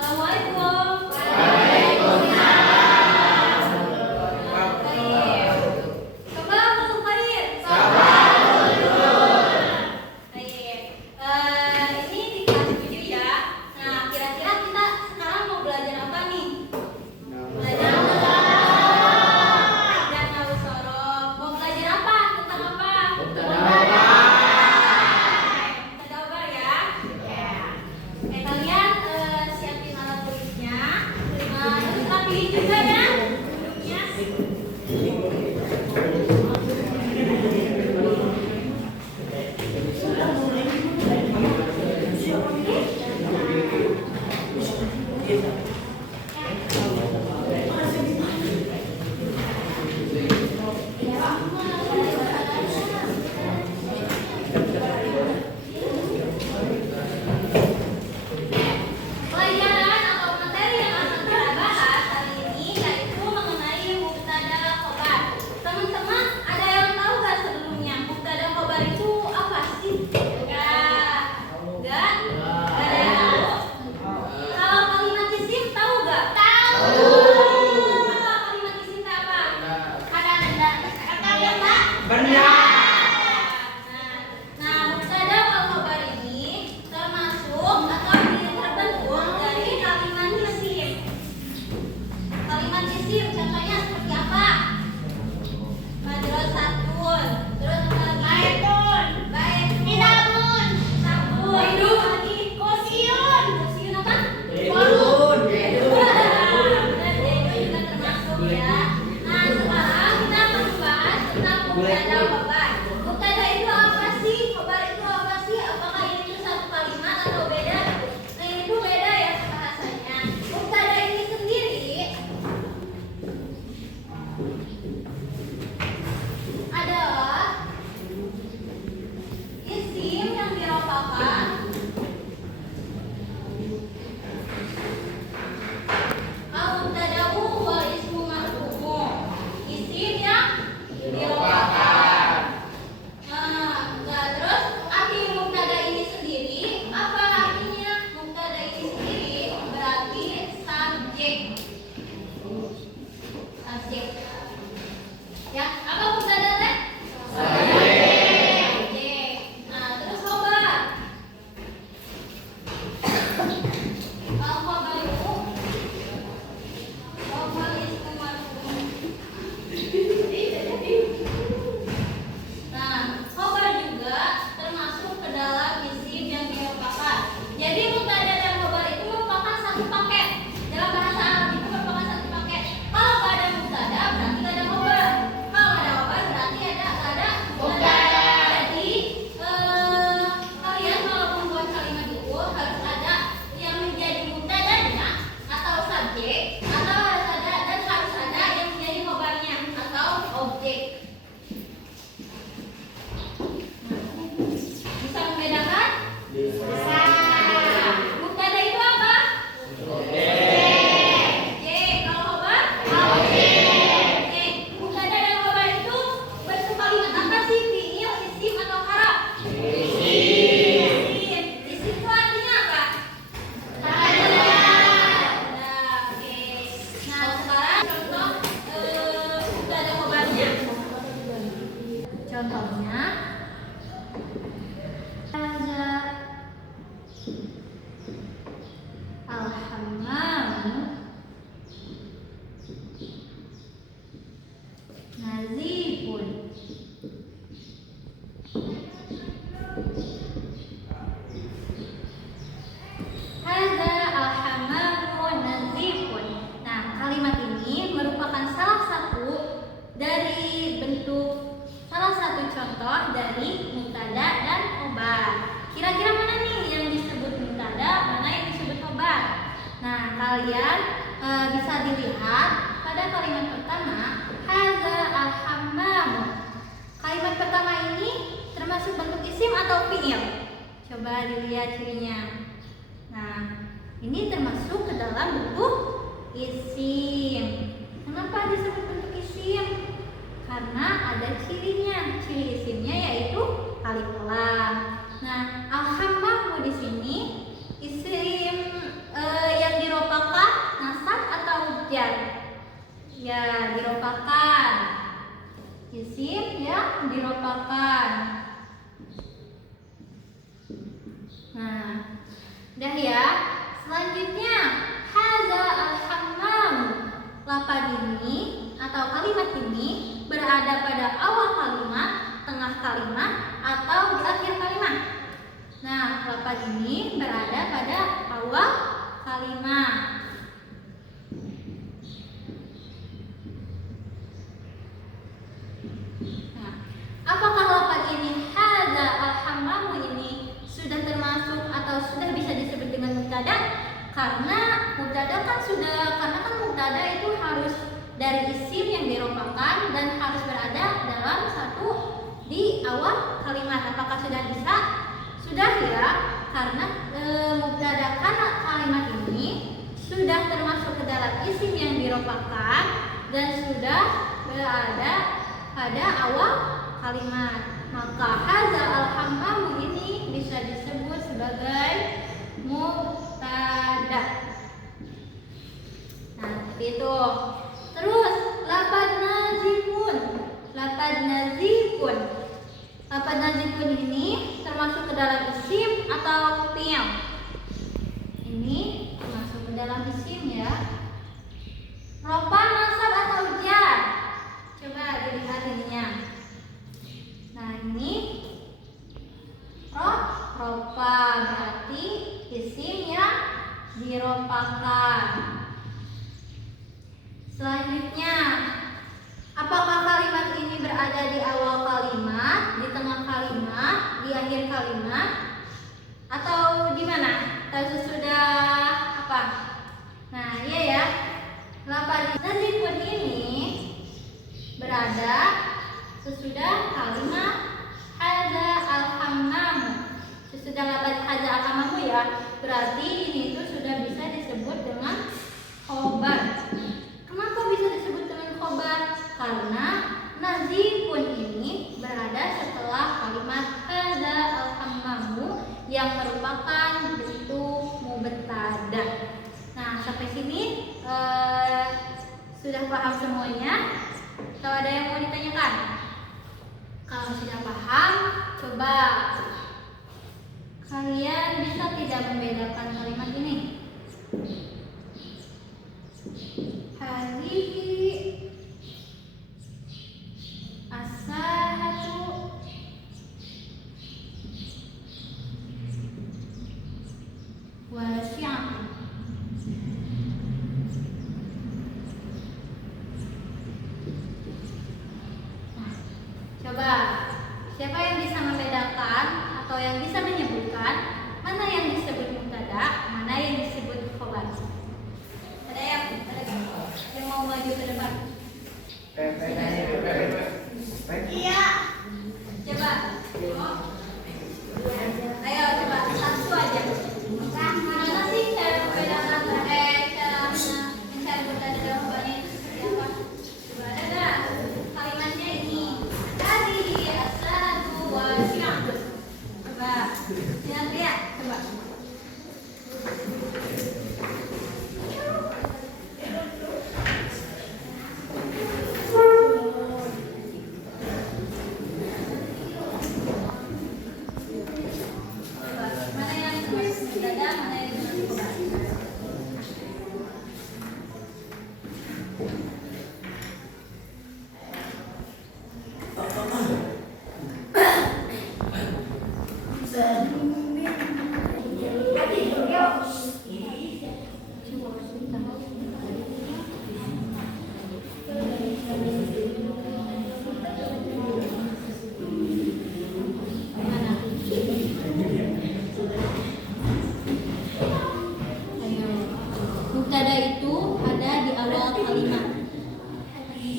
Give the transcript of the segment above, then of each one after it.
Assalamualaikum. Sabahul khair. Ini di kelas 7 ya. Nah, kira-kira kita sekarang mau belajar apa nih? Belajar apa? Dan Nausoro. Mau belajar apa? Tentang apa? Mubtada ya. Oke, kalian siapin alat tulisnya. Terus rapiin juga ya duduknya. Pelajaran atau materi yang akan kita bahas hari ini yaitu mengenai mubtada khobar. Teman-teman, ada yang tahu nggak sebelumnya mubtada khobar itu apa sih? Nggak ada yang tahu. Kalau kalimat isim tahu nggak? Tahu. Kalau kalimat isim itu apa? Ada ya Pak? Benar. Nah, mubtada wal khobar ini termasuk atau terbentuk dari kalimat isim. Kalimat isim contohnya seperti apa? Madrasatun. Terus apa lagi? Baitun. Kitabun. Sabun. Lagi kursiun. Kursiun apa? Bedun. Dan itu juga termasuk ya. Nah, sekarang kita akan membahas tentang mubtada khobar. Mubtada itu apa sih? Khobar itu apa sih? Apakah ini satu kalimat atau beda? Nah, ini tuh beda ya bahasanya. Mubtada ini sendiri adalah isim yang dirofalkan al-mubtada'u wal ismu marfu'u. Isim yang dirofalkan. Nah, terus arti mubtada ini sendiri apa artinya? Mubtada ini sendiri berarti subjek. Subjek. Ya, apa mubtada teh? Subjek. Nah, terus khobar. Al-khobar itu khobar ismu marfu'. Nah, khobar juga termasuk ke dalam isim yang dirofalkan. Jadi mubtada dan khobar itu merupakan satu paket. Dalam bahasa Arab itu merupakan satu paket. Kalau nggak ada mubtada berarti nggak ada khobar. Kalau nggak ada khobar berarti ada mubtada. Jadi kalian kalau membuat kalimat itu harus ada yang menjadi mubtadanya atau subjek, atau harus ada yang menjadi khobarnya atau objek. Bisa membedakan? Bisa. Mubtada itu apa? Objek. Kalau khobar? Objek. Mubtada dan khobar itu bentuk kalimat apa sih? Fi'il, isim atau haraf? Isim. Isim itu artinya apa? Tanda. Oke. Nah, sekarang contoh mubtada khobarnya. Contohnya ada al-hammamu nazifun. Hadza al-hammamu nazifun. Nah, kalimat ini merupakan salah satu contoh dari mubtada dan khobar. Kira-kira mana nih yang disebut mubtada, mana yang disebut khobar? Nah, kalian bisa dilihat pada kalimat pertama, hadza al-hammamu. Kalimat pertama ini termasuk bentuk isim atau fi'il? Coba dilihat cirinya. Nah, ini termasuk ke dalam bentuk isim. Kenapa disebut bentuk isim? Karena ada cirinya. Ciri isimnya yaitu alif lam. Nah, al-hammamu di sini isim yang jar? Ya, diropakan. Isim yang diropakan. Nah, udah ya. Selanjutnya, hadza al-hammam. Lafaz ini atau kalimat ini berada pada awal kalimat, tengah kalimat, atau di akhir kalimat. Nah, lafaz ini berada pada awal kalimat. Nah, apakah lafaz ini hadza al-hammam ini sudah termasuk atau sudah bisa disebut dengan mubtada? Karena mubtada itu harus dari isim yang diropakan dan harus berada dalam satu di awal kalimat. Apakah sudah bisa? Sudah ya, karena mubtada kalimat ini sudah termasuk ke dalam isim yang diropakan dan sudah berada pada awal kalimat. Maka hadza al-hammam ini bisa disebut sebagai mubtada. Nah, seperti itu. Terus lafaz nazifun. Lafaz nazifun ini termasuk ke dalam isim atau fi'il? Ini termasuk ke dalam isim ya. Rofa, nasab atau jar? Coba dilihat ininya. Nah, ini rofa berarti isim yang diropakan. Selanjutnya, apakah kalimat ini berada di awal kalimat, di tengah kalimat, di akhir kalimat, atau di mana? Atau sesudah apa? Nah, iya ya. Lafaz nazifun ini berada sesudah kalimat hadza al-hammam. Sesudah lafaz hadza al-hammam ya, berarti ini itu sudah bisa disebut dengan khobar. Kenapa bisa disebut dengan khobar? Karena nazifun ini berada setelah kalimat hadza al-hammamu yang merupakan bentuk mubtada. Nah, sampai sini sudah paham semuanya? Atau ada yang mau ditanyakan? Kalau sudah paham, coba kalian bisa tidak membedakan kalimat ini? Hadhihi as-sahatu wasi'atun. Coba, siapa yang bisa membedakan atau yang bisa menyebutkan mana yang disebut mubtada, mana yang disebut khobar? Ada yang mau maju ke depan? Iya. Coba. Ayo coba satu aja. Gimana sih cara membedakan cara mencari mubtada dan khobarnya itu seperti apa? Coba ada nggak? Kalimatnya ini. Hadhihi as-sahatu wasi'atun. Coba. Lihat, coba. Mubtada itu ada di awal kalimat.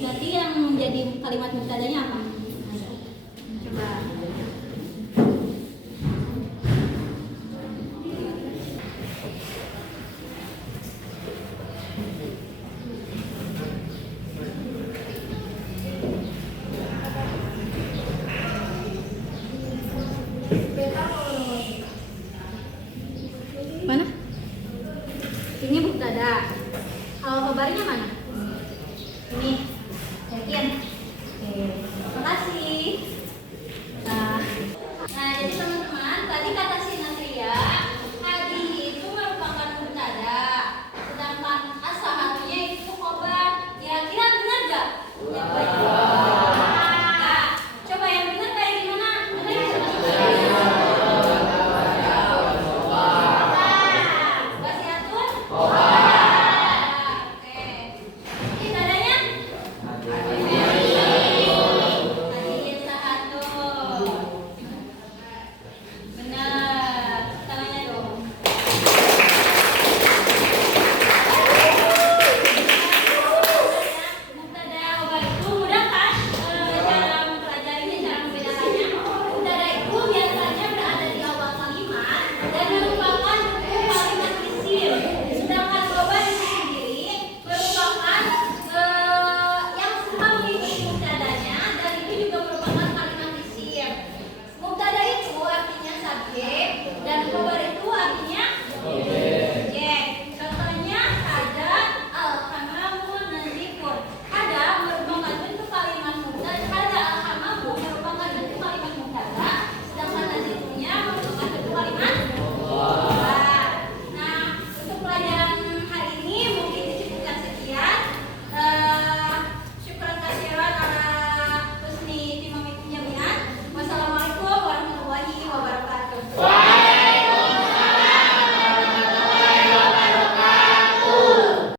Berarti yang menjadi kalimat mubtadanya apa? Coba. Mana? Ini mubtada. Kalau khobarnya mana? Ini. Yakin? Oke. Terima kasih.